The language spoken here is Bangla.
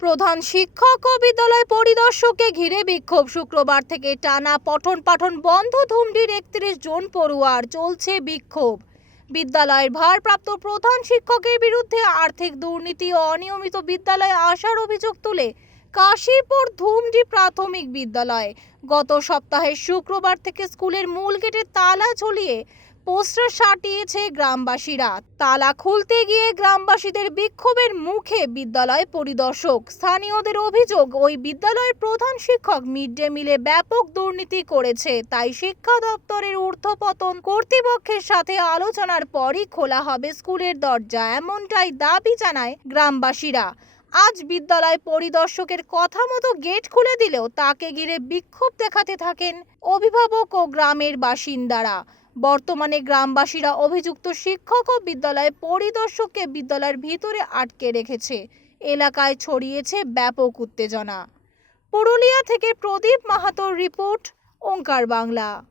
প্রধান শিক্ষক ও বিদ্যালয় পরিদর্শককে ঘিরে বিক্ষোভ শুক্রবার থেকে টানা পঠন পাঠন বন্ধ। ধুমডির একত্রিশ জন পড়ুয়ার চলছে বিক্ষোভ। বিদ্যালয়ের ভারপ্রাপ্ত প্রধান শিক্ষকের বিরুদ্ধে আর্থিক দুর্নীতি ও অনিয়মিত বিদ্যালয়ে আসার অভিযোগ তুলে কাশীপুর ধুমডি প্রাথমিক বিদ্যালয়। গত সপ্তাহে শুক্রবার থেকে স্কুলের মূল গেটে তালা ঝুলিয়ে পোস্টার সাটিয়েছে গ্রামবাসীরা। তালা খুলতে গিয়ে গ্রামবাসীদের বিক্ষোভের মুখে বিদ্যালয় পরিদর্শক। স্থানীয়দের অভিযোগ, ওই বিদ্যালয়ের প্রধান শিক্ষক মিড ডে মিলে ব্যাপক দুর্নীতি করেছে, তাই শিক্ষা দপ্তরের ঊর্ধ্বপতন কর্তৃপক্ষের সাথে আলোচনার পরই খোলা হবে স্কুলের দরজা, এমনটাই দাবি জানায় গ্রামবাসীরা। আজ বিদ্যালয় পরিদর্শকের কথা মতো গেট খুলে দিলেও তাকে ঘিরে বিক্ষোভ দেখাতে থাকেন অভিভাবক ও গ্রামের বাসিন্দারা। বর্তমানে গ্রামবাসীরা অভিযুক্ত শিক্ষক ও বিদ্যালয় পরিদর্শককে বিদ্যালয়ের ভিতরে আটকে রেখেছে। এলাকায় ছড়িয়েছে ব্যাপক উত্তেজনা। পুরুলিয়া থেকে প্রদীপ মাহাতোর রিপোর্ট, ওঙ্কার বাংলা।